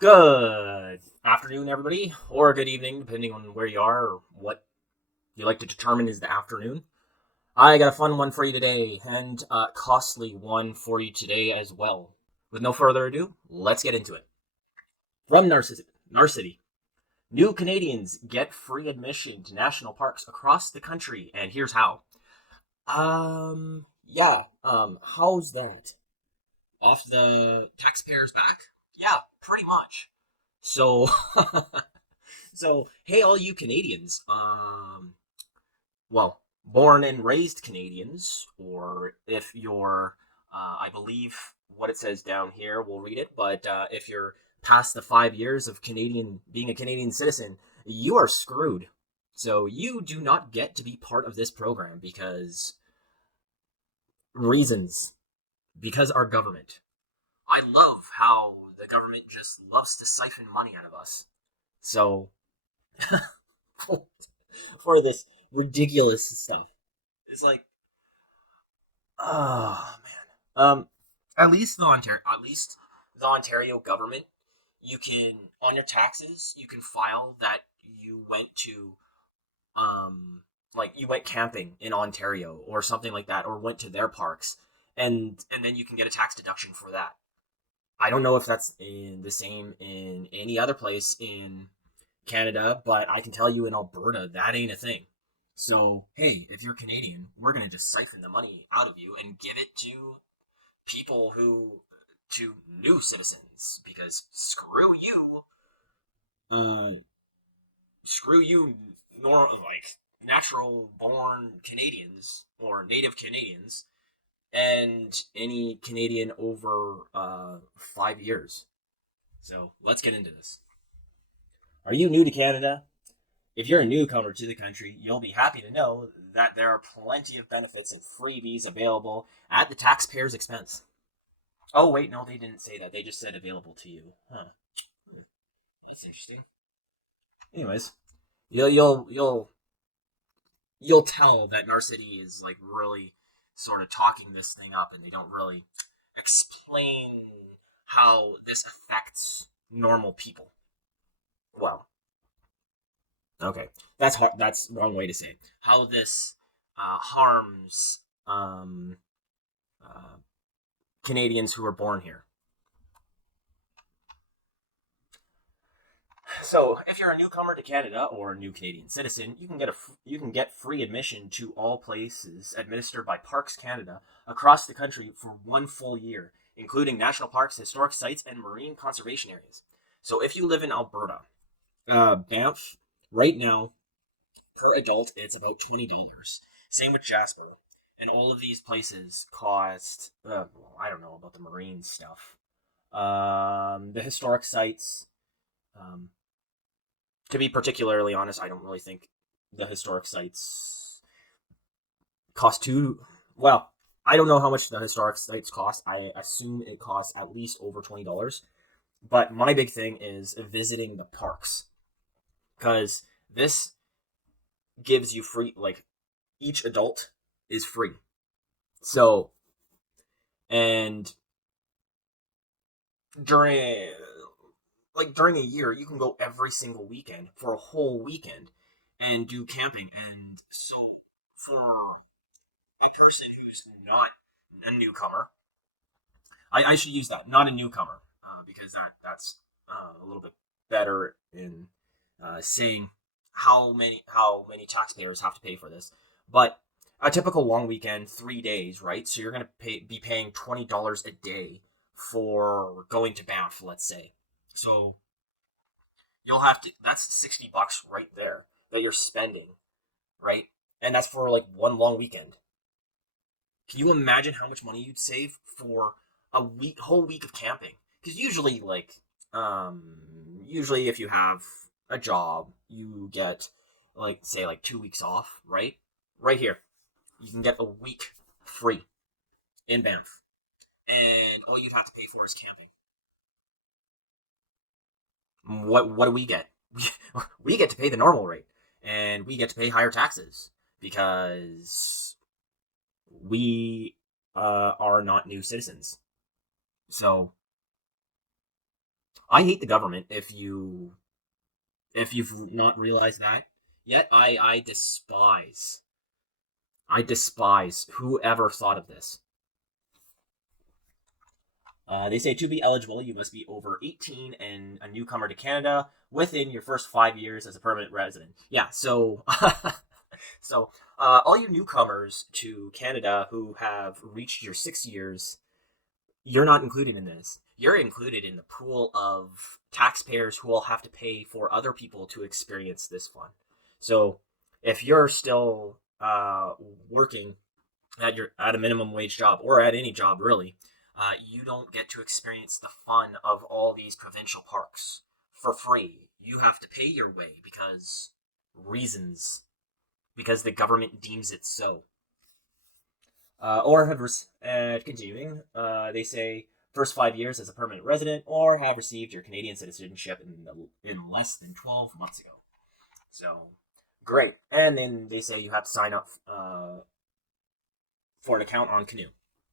Good afternoon, everybody, or good evening, depending on where you are or what you like to determine is the afternoon. I got a fun one for you today, and a costly one for you today as well. With no further ado, let's get into it. From Narcity, new Canadians get free admission to national parks across the country, and here's how. How's that? Off the taxpayers' back? Yeah, pretty much. So, hey, all you Canadians, born and raised Canadians, or if you're, I believe what it says down here, we'll read it, but if you're past the 5 years of being a Canadian citizen, you are screwed. So you do not get to be part of this program reasons, because our government. I love how the government just loves to siphon money out of us. So, for this ridiculous stuff, it's like, oh man. At least the Ontario government, you can on your taxes, you can file that you went to you went camping in Ontario or something like that, or went to their parks, and then you can get a tax deduction for that. I don't know if that's in the same in any other place in Canada, but I can tell you in Alberta that ain't a thing. So hey, if you're Canadian, we're gonna just siphon the money out of you and give it to people who to new citizens because screw you, natural born Canadians or native Canadians and any Canadian over 5 years. So let's get into this. Are you new to Canada? If you're a newcomer to the country, you'll be happy to know that there are plenty of benefits and freebies available at the taxpayer's expense. Oh wait, no, they didn't say that. They just said available to you. Huh. That's interesting. Anyways, you'll tell that Narcity is like really sort of talking this thing up, and they don't really explain how this affects normal people. Well, okay, that's hard. That's the wrong way to say it. How this harms uh, Canadians who are born here. So, if you're a newcomer to Canada or a new Canadian citizen, you can get free admission to all places administered by Parks Canada across the country for 1 full year, including national parks, historic sites, and marine conservation areas. So, if you live in Alberta, Banff, right now per adult it's about $20. Same with Jasper, and all of these places cost. I don't know about the marine stuff. The historic sites. Um, to be particularly honest, I don't really think the historic sites cost too well. I don't know how much the historic sites cost. I assume it costs at least over $20. But my big thing is visiting the parks because this gives you free. Like each adult is free. So and during during a year, you can go every single weekend for a whole weekend and do camping. And so, for a person who's not a newcomer, I should use that, not a newcomer, because that's a little bit better in saying how many taxpayers have to pay for this. But a typical long weekend, 3 days, right? So you're gonna be paying $20 a day for going to Banff, let's say. So you'll have to. That's $60 right there that you're spending, right? And that's for like one long weekend. Can you imagine how much money you'd save for a whole week of camping? Because usually if you have a job, you get say 2 weeks off, right? Right here, you can get a week free in Banff, and all you'd have to pay for is camping. What do we get? We get to pay the normal rate, and we get to pay higher taxes because we are not new citizens. So I hate the government. If you've not realized that yet, I despise whoever thought of this. They say to be eligible, you must be over 18 and a newcomer to Canada within your first 5 years as a permanent resident. Yeah, so all you newcomers to Canada who have reached your 6 years, you're not included in this. You're included in the pool of taxpayers who will have to pay for other people to experience this fun. So if you're still working at a minimum wage job or at any job really, you don't get to experience the fun of all these provincial parks for free. You have to pay your way reasons because the government deems it so. Or have continuing, they say first 5 years as a permanent resident, or have received your Canadian citizenship in less than 12 months ago. So great, and then they say you have to sign up for an account on Canoe,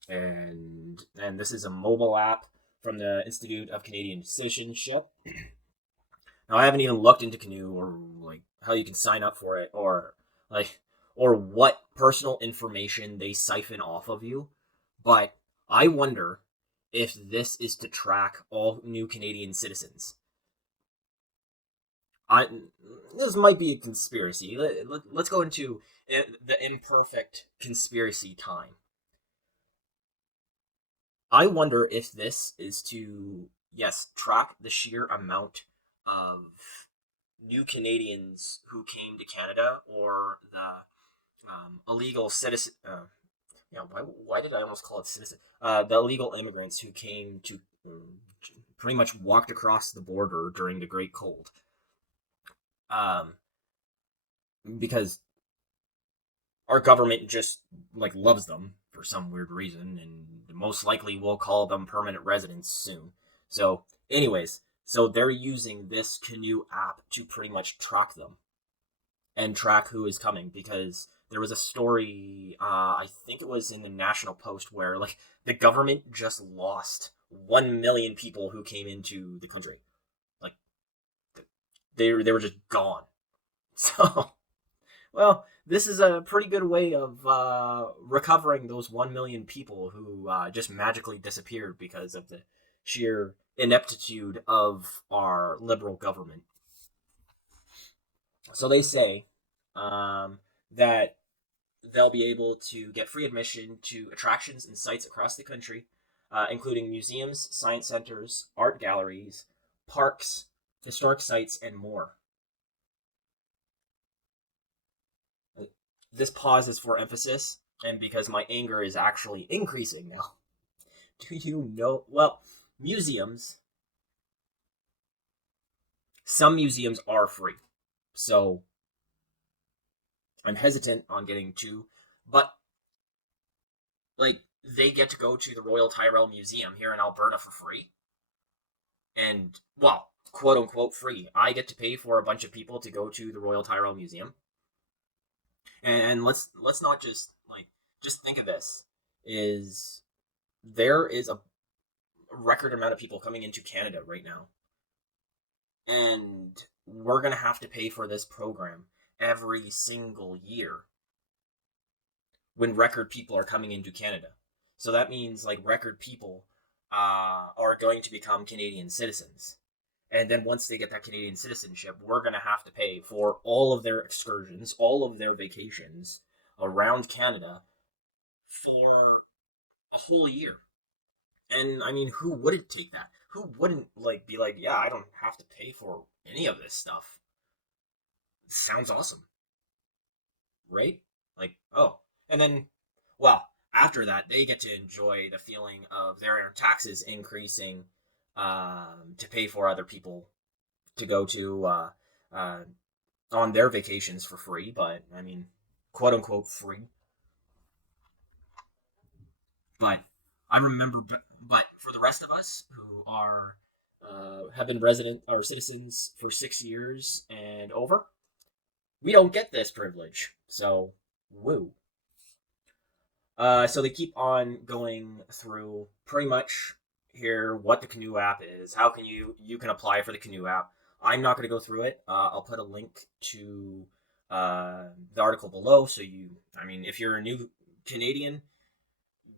and this is a mobile app from the Institute of Canadian Citizenship. Now I haven't even looked into Canoe or like how you can sign up for it or what personal information they siphon off of you, but I wonder if this is to track all new Canadian citizens. I This might be a conspiracy. Let's go into the imperfect conspiracy time. I wonder if this is to, yes, track the sheer amount of new Canadians who came to Canada, or the illegal citizen. Why did I almost call it citizen? The illegal immigrants who came to pretty much walked across the border during the Great Cold. Because our government just like loves them for some weird reason, and most likely will call them permanent residents soon. So, anyways, so they're using this Canoe app to pretty much track them and track who is coming, because there was a story, I think it was in the National Post, where like the government just lost 1 million people who came into the country. Like they were just gone. So, well, this is a pretty good way of recovering those 1 million people who just magically disappeared because of the sheer ineptitude of our liberal government. So they say that they'll be able to get free admission to attractions and sites across the country, including museums, science centers, art galleries, parks, historic sites, and more. This pause is for emphasis, and because my anger is actually increasing now. Do you know? Well, museums. Some museums are free, so I'm hesitant on getting two, but like they get to go to the Royal Tyrrell Museum here in Alberta for free, and well, quote unquote free. I get to pay for a bunch of people to go to the Royal Tyrrell Museum, and let's not just think of this is there is a record amount of people coming into Canada right now, and we're gonna have to pay for this program every single year when record people are coming into Canada. So that means like record people are going to become Canadian citizens. And then once they get that Canadian citizenship, we're going to have to pay for all of their excursions, all of their vacations around Canada for a whole year. And I mean, who wouldn't take that? Who wouldn't like be like, yeah, I don't have to pay for any of this stuff. It sounds awesome, right? Like, oh, and then, well, after that, they get to enjoy the feeling of their taxes increasing to pay for other people to go to on their vacations for free. But I mean, quote unquote free. But I remember, but for the rest of us who are have been resident or citizens for 6 years and over, we don't get this privilege. So, woo. So they keep on going through pretty much here what the Canoe app is, how can you can apply for the Canoe app. I'm not going to go through it. I'll put a link to the article below. So I mean, if you're a new Canadian,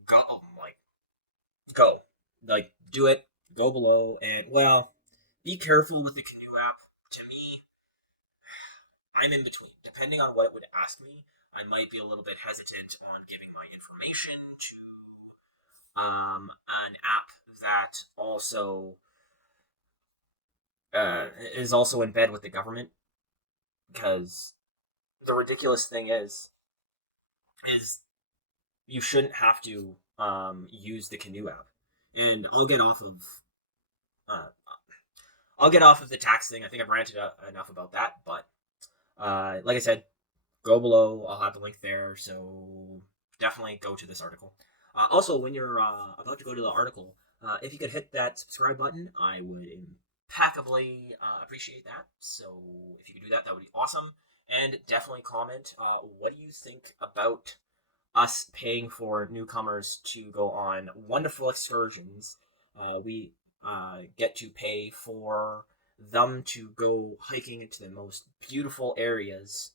go go do it. Go below and well, be careful with the Canoe app. To me, I'm in between. Depending on what it would ask me, I might be a little bit hesitant on giving my information to an app that also is also in bed with the government. Because the ridiculous thing is you shouldn't have to use the Canoe app. And uh, I'll get off of the tax thing. I think I've ranted enough about that. But like I said, go below. I'll have the link there. So definitely go to this article. Also, when you're about to go to the article, if you could hit that subscribe button, I would impeccably appreciate that. So if you could do that, that would be awesome. And definitely comment. What do you think about us paying for newcomers to go on wonderful excursions? We get to pay for them to go hiking into the most beautiful areas,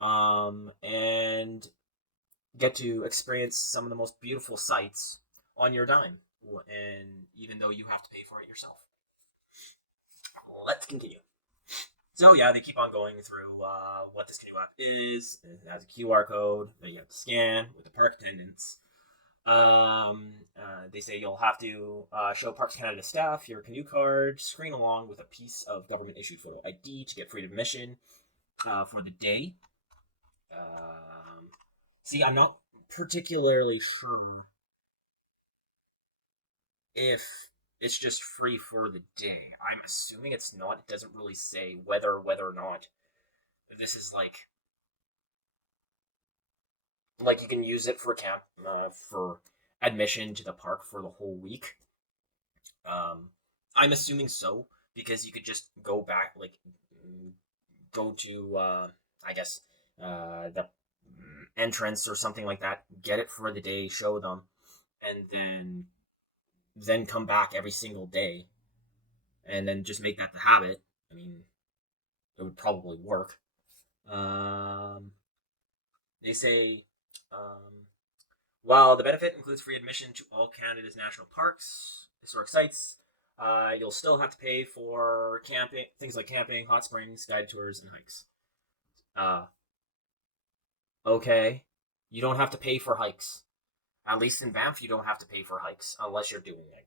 and get to experience some of the most beautiful sights on your dime. And even though you have to pay for it yourself. Let's continue. So yeah, they keep on going through what this Canoe app is. It has a QR code that you have to scan with the park attendants. They say you'll have to show Parks Canada staff your canoe card, screen along with a piece of government-issued photo ID to get free admission for the day. See, I'm not particularly sure if it's just free for the day. I'm assuming it's not. It doesn't really say whether or not this is like you can use it for camp for admission to the park for the whole week. I'm assuming so because you could just go back, go to I guess the entrance or something like that, get it for the day, show them, and then come back every single day, and then just make that the habit. I mean, it would probably work. They say, while the benefit includes free admission to all Canada's national parks, historic sites, you'll still have to pay for camping, things like camping, hot springs, guided tours, and hikes. Okay, you don't have to pay for hikes. At least in Banff, you don't have to pay for hikes unless you're doing like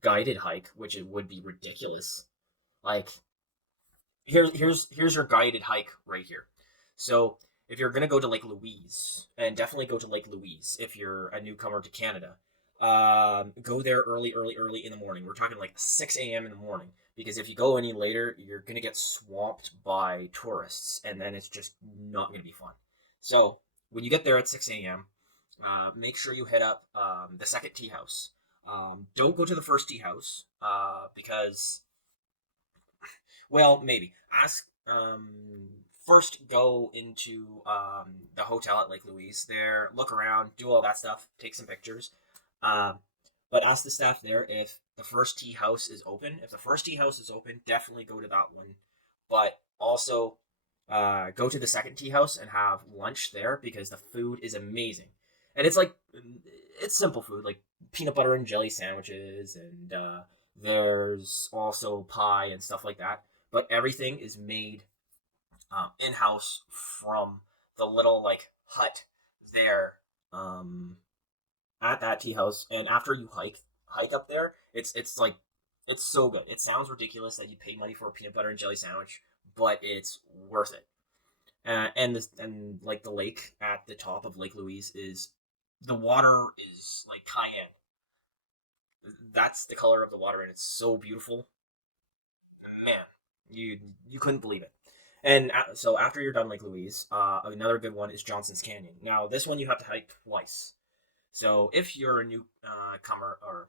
guided hike, which it would be ridiculous. Like, here's your guided hike right here. So if you're gonna go to Lake Louise, and definitely go to Lake Louise if you're a newcomer to Canada, go there early in the morning. We're talking like 6 a.m. in the morning, because if you go any later, you're gonna get swamped by tourists, and then it's just not gonna be fun. So when you get there at 6 a.m., make sure you hit up the second tea house. Don't go to the first tea house because, well, maybe ask. First, go into the hotel at Lake Louise. There, look around, do all that stuff, take some pictures. But ask the staff there if the first tea house is open. If the first tea house is open, definitely go to that one. But also, go to the second tea house and have lunch there because the food is amazing. And it's simple food like peanut butter and jelly sandwiches, and there's also pie and stuff like that. But everything is made in house from the little hut there at that tea house. And after you hike up there, it's so good. It sounds ridiculous that you pay money for a peanut butter and jelly sandwich, but it's worth it. And the lake at the top of Lake Louise the water is like cayenne. That's the color of the water, and it's so beautiful. Man, you couldn't believe it. And so after you're done Lake Louise, another good one is Johnson's Canyon. Now this one you have to hike twice. So if you're a new comer, or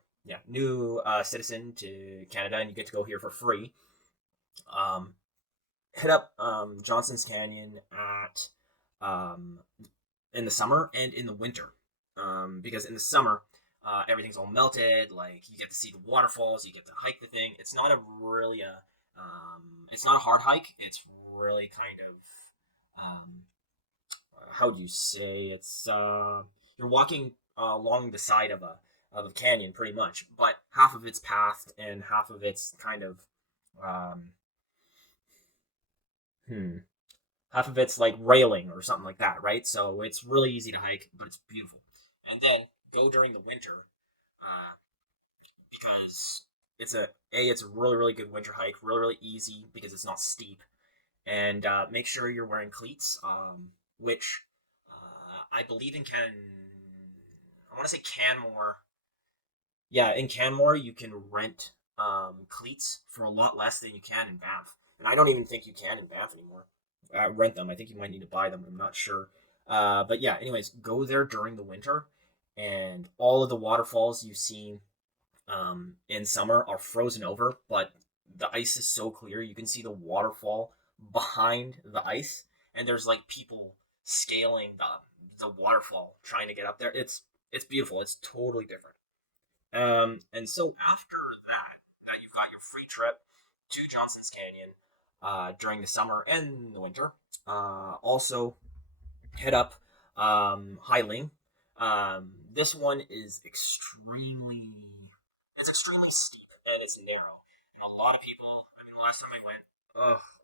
new citizen to Canada, and you get to go here for free, hit up Johnson's Canyon at in the summer and in the winter. Because in the summer, Everything's all melted. Like you get to see the waterfalls. You get to hike the thing. It's not a really a it's not a hard hike. It's really kind of how do you say it's you're walking along the side of a canyon pretty much, but half of it's pathed and half of it's kind of um, hmm, half of it's like railing or something like that, right? So it's really easy to hike, but it's beautiful. And then go during the winter uh, because it's a really really good winter hike, really really easy because it's not steep, and make sure you're wearing cleats, which I believe in Can. I want to say Canmore. Yeah, in Canmore you can rent cleats for a lot less than you can in Banff, and I don't even think you can in Banff anymore. Rent them. I think you might need to buy them. I'm not sure. But yeah, anyways, go there during the winter, and all of the waterfalls you see in summer are frozen over, but the ice is so clear you can see the waterfall behind the ice, and there's like people scaling the waterfall trying to get up there. It's beautiful. It's totally different. And so after that you've got your free trip to Johnson's Canyon during the summer and the winter. Also head up Highling. This one is extremely steep and it's narrow. And a lot of people, I mean, the last time I went,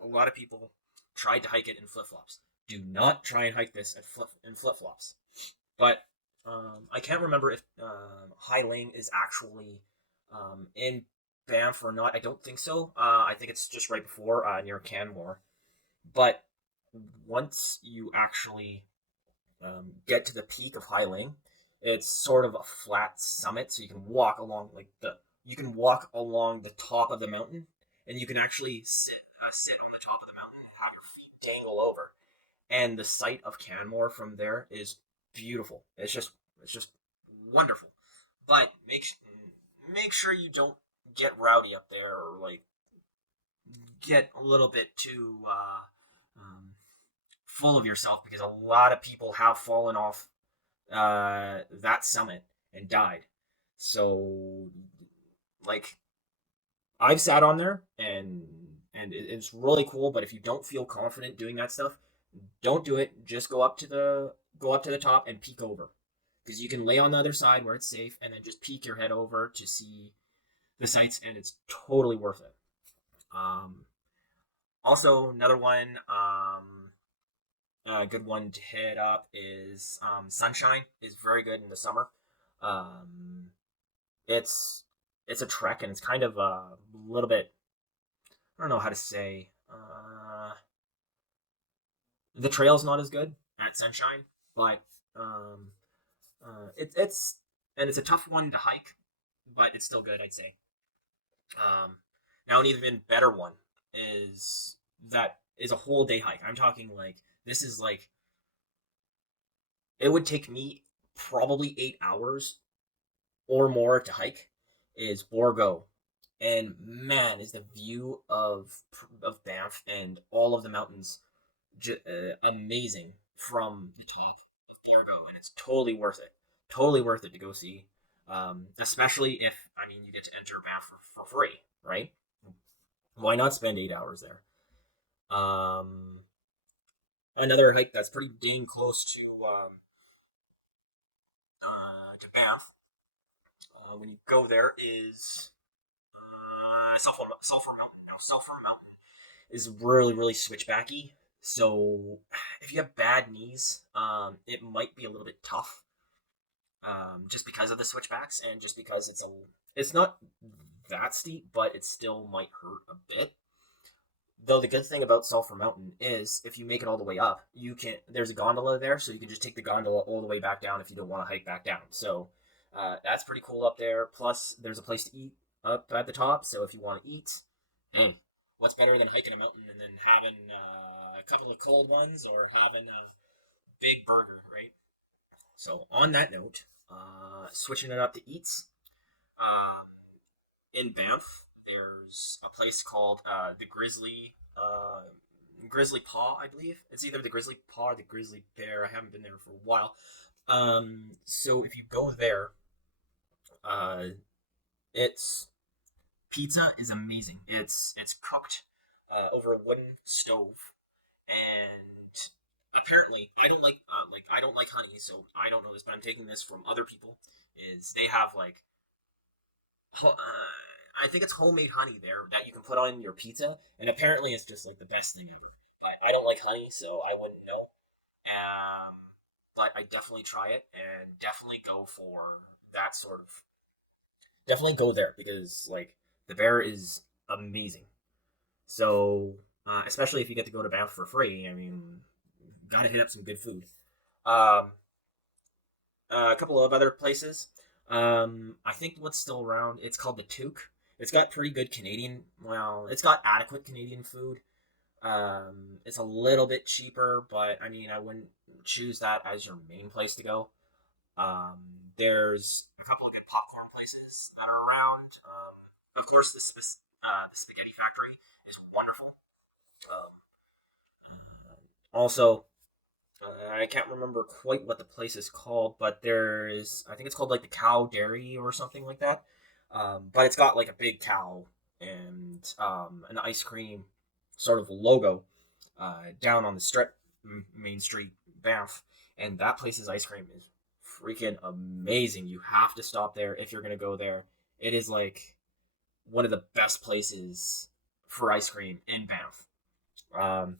a lot of people tried to hike it in flip flops. Do not try and hike this in flip flops. But I can't remember if Highling is actually in Banff or not. I don't think so. I think it's just right before near Canmore. But once you actually get to the peak of Highling, it's sort of a flat summit, so you can walk along the top of the mountain, and you can actually sit on the top of the mountain and have your feet dangle over. And the sight of Canmore from there is beautiful. It's just wonderful. But make sure you don't get rowdy up there or like get a little bit too full of yourself because a lot of people have fallen off that summit and died. So like I've sat on there and it's really cool. But if you don't feel confident doing that stuff, don't do it. Just go up to the top and peek over because you can lay on the other side where it's safe and then just peek your head over to see the sights, and it's totally worth it. Um, Also, another one, a good one to hit up is Sunshine is very good in the summer. Um, it's it's a trek and it's kind of a little bit, I don't know how to say. The trail's not as good at Sunshine, but um, it's and it's a tough one to hike, but it's still good, I'd say. Um, Now, an even better one is a whole day hike. I'm talking like this is like it would take me probably 8 hours or more to hike. Is Borgo, and man, is the view of Banff and all of the mountains amazing from the top of Borgo, and it's totally worth it. Totally worth it to go see. Especially if I mean you get to enter Banff for free, right? Why not spend 8 hours there? Um, Another hike that's pretty dang close to Banff. When you go there is Sulphur Mountain. Now Sulphur Mountain is really really switchbacky. So if you have bad knees, it might be a little bit tough, just because of the switchbacks and just because it's not that steep, but it still might hurt a bit. Though the good thing about Sulphur Mountain is if you make it all the way up, you can there's a gondola there, so you can just take the gondola all the way back down if you don't want to hike back down. So that's pretty cool up there. Plus, there's a place to eat up at the top, so if you want to eat, mm, what's better than hiking a mountain and then having a couple of cold ones or having a big burger, right? So on that note, switching it up to eats, um, in Banff, there's a place called the Grizzly Paw, I believe. It's either the Grizzly Paw or the Grizzly Bear. I haven't been there for a while. So if you go there, Uh, its pizza is amazing. It's cooked over a wooden stove, and apparently I don't like honey, so I don't know this, but I'm taking this from other people. Is they have like I think it's homemade honey there that you can put on your pizza, and apparently it's just like the best thing ever. I don't like honey, so I wouldn't know. But I definitely try it and definitely go for that sort of. Definitely go there because like the bear is amazing. So especially if you get to go to Banff for free, I mean, gotta hit up some good food. Um, a couple of other places. I think what's still around. It's called the Toque. It's got pretty good Canadian. Well, it's got adequate Canadian food. It's a little bit cheaper, but I mean, I wouldn't choose that as your main place to go. Um, there's a couple of good popcorn places that are around. Of course, the Spaghetti Factory is wonderful. Also, I can't remember quite what the place is called, but there's I think it's called like the Cow Dairy or something like that. But it's got like a big cow and an ice cream sort of logo down on the strip, Main Street, Banff, and that place's ice cream is freaking amazing. You have to stop there if you're gonna go there. It is like one of the best places for ice cream in Banff. Um,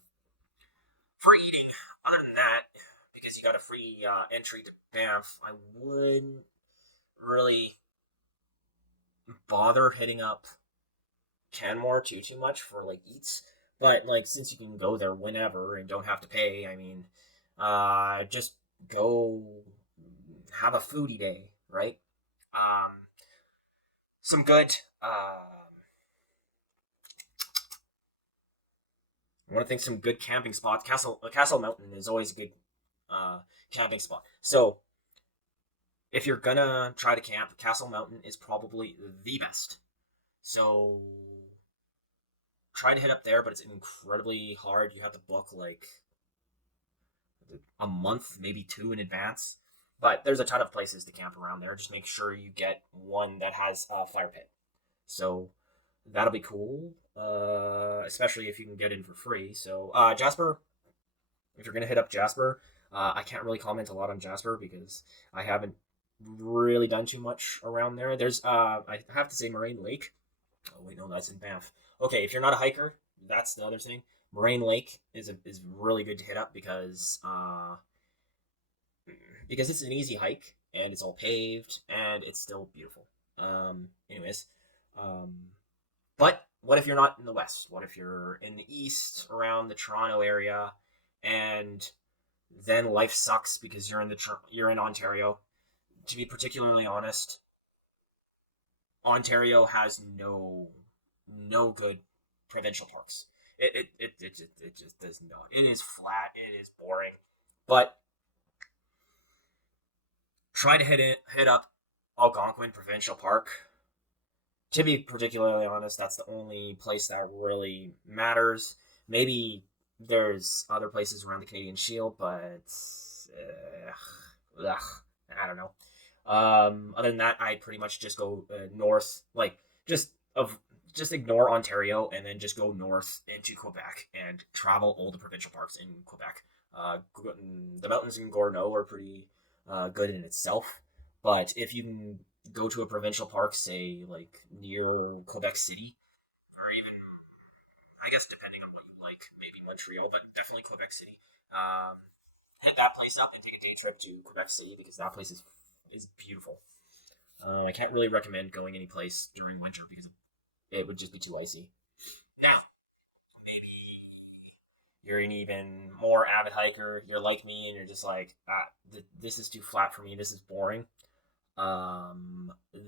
for eating, other than that, because you got a free entry to Banff, I wouldn't really bother hitting up Canmore too much for like eats. But like since you can go there whenever and don't have to pay, I mean, just go have a foodie day, right? Um, some good. I want to think some good camping spots. Castle Mountain is always a good uh, camping spot. So if you're gonna try to camp, Castle Mountain is probably the best. So try to hit up there, but it's incredibly hard. You have to book like a month, maybe two in advance. But there's a ton of places to camp around there. Just make sure you get one that has a fire pit. So that'll be cool, especially if you can get in for free. So Jasper, if you're gonna hit up Jasper, I can't really comment a lot on Jasper because I haven't really done too much around there. There's I have to say Moraine Lake. Oh wait, no, that's in Banff. Okay, if you're not a hiker, that's the other thing. Moraine Lake is really good to hit up because it's an easy hike and it's all paved and it's still beautiful. Anyways, um, but what if you're not in the west? What if you're in the east, around the Toronto area, and then life sucks because you're in Ontario? To be particularly honest, Ontario has no good provincial parks. It just does not. It is flat. It is boring. But try to hit up Algonquin Provincial Park. To be particularly honest, that's the only place that really matters. Maybe there's other places around the Canadian Shield, but ugh, I don't know. Other than that, I'd pretty much just go north, like just of just ignore Ontario and then just go north into Quebec and travel all the provincial parks in Quebec. The mountains in Gorneau are pretty good in itself, but if you can go to a provincial park, say like near Quebec City, or even I guess depending on what you like, maybe Montreal, but definitely Quebec City. Hit that place up and take a day trip to Quebec City because that place is beautiful. I can't really recommend going any place during winter because it would just be too icy. Now, maybe you're an even more avid hiker. You're like me, and you're just like, this is too flat for me. This is boring.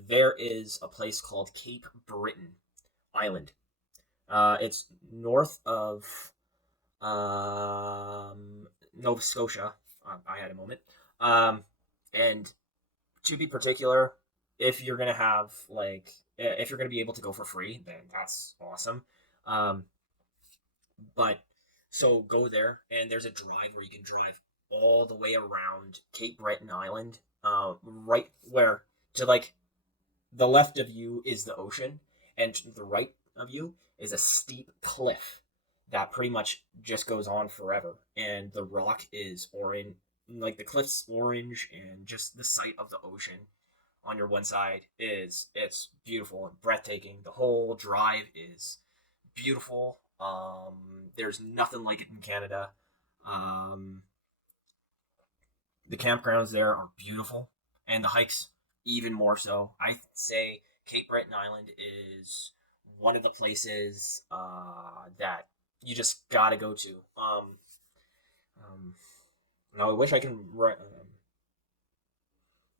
There is a place called Cape Breton Island. It's north of Nova Scotia. I had a moment. And to be particular, if you're gonna have like, if you're gonna be able to go for free, then that's awesome. Um, but so go there, and there's a drive where you can drive all the way around Cape Breton Island, right where to like. the left of you is the ocean, and to the right of you is a steep cliff that pretty much just goes on forever. And the rock is orange, like the cliff's orange, and just the sight of the ocean on your one side is it's beautiful and breathtaking. The whole drive is beautiful. There's nothing like it in Canada. Um, the campgrounds there are beautiful, and the hikes even more so. I say Cape Breton Island is one of the places that you just gotta go to. Um, Now I wish I can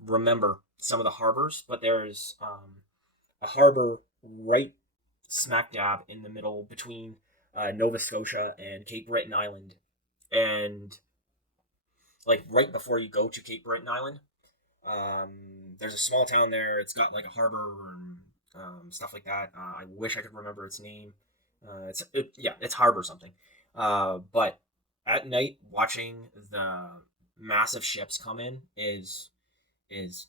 remember some of the harbors, but there's a harbor right smack dab in the middle between Nova Scotia and Cape Breton Island, and like right before you go to Cape Breton Island, there's a small town there. It's got like a harbor and stuff like that. I wish I could remember its name. Yeah, it's Harbor something. But at night, watching the massive ships come in is is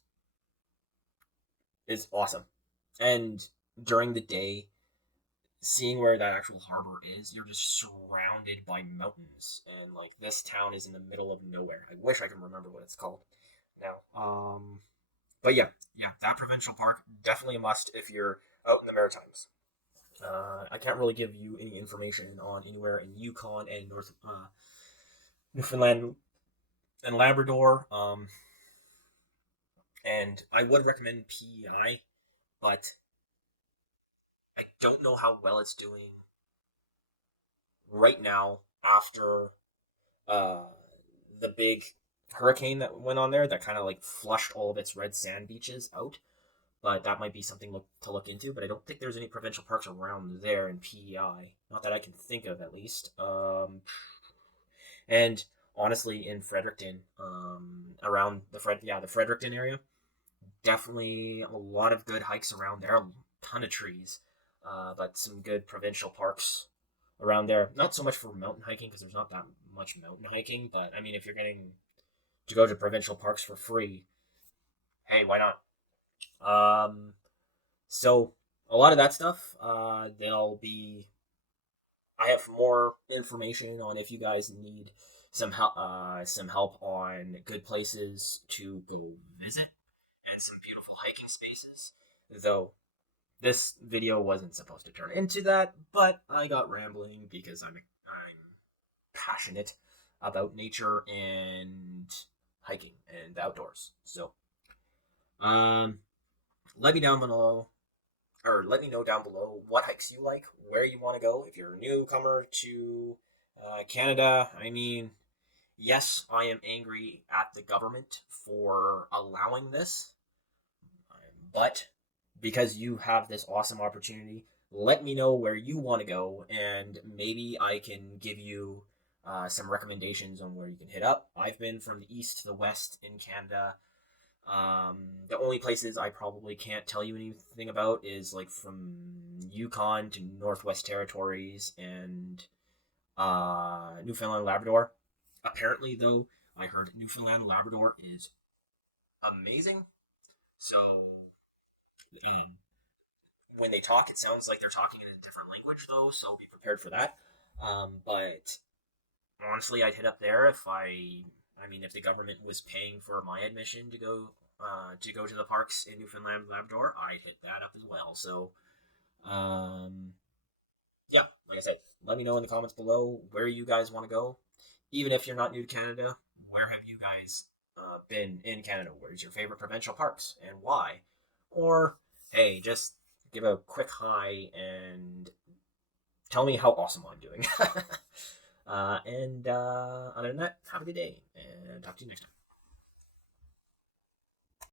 awesome. And during the day, seeing where that actual harbor is, you're just surrounded by mountains, and like this town is in the middle of nowhere. I wish I could remember what it's called now. But yeah, that provincial park definitely a must if you're out in the Maritimes. I can't really give you any information on anywhere in Yukon and North Newfoundland and Labrador. And I would recommend PEI, but I don't know how well it's doing right now after uh, the big hurricane that went on there that kind of like flushed all of its red sand beaches out. But that might be something to look into. But I don't think there's any provincial parks around there in PEI, not that I can think of at least. And honestly, in Fredericton, around the Fredericton area, definitely a lot of good hikes around there. A ton of trees, but some good provincial parks around there. Not so much for mountain hiking because there's not that much mountain hiking. But I mean, if you're getting to go to provincial parks for free, hey, why not? Um, so a lot of that stuff, they'll be. I have more information on if you guys need some help on good places to go visit and some beautiful hiking spaces. Though this video wasn't supposed to turn into that, but I got rambling because I'm passionate about nature and hiking and the outdoors. So, um, let me down below, or let me know down below what hikes you like, where you want to go. If you're a newcomer to Canada, I mean, yes, I am angry at the government for allowing this, but because you have this awesome opportunity, let me know where you want to go, and maybe I can give you some recommendations on where you can hit up. I've been from the east to the west in Canada. The only places I probably can't tell you anything about is like from Yukon to Northwest Territories and Newfoundland Labrador. Apparently, though, I heard Newfoundland Labrador is amazing. So, and when they talk, it sounds like they're talking in a different language, though. So be prepared for that. But honestly, I'd hit up there if I mean, if the government was paying for my admission to go to the parks in Newfoundland and Labrador, I'd hit that up as well. So, um, yeah, like I said, let me know in the comments below where you guys want to go. Even if you're not new to Canada, where have you guys been in Canada? Where's your favorite provincial parks and why? Or hey, just give a quick hi and tell me how awesome I'm doing. And other than that, have a good day and talk to you next time.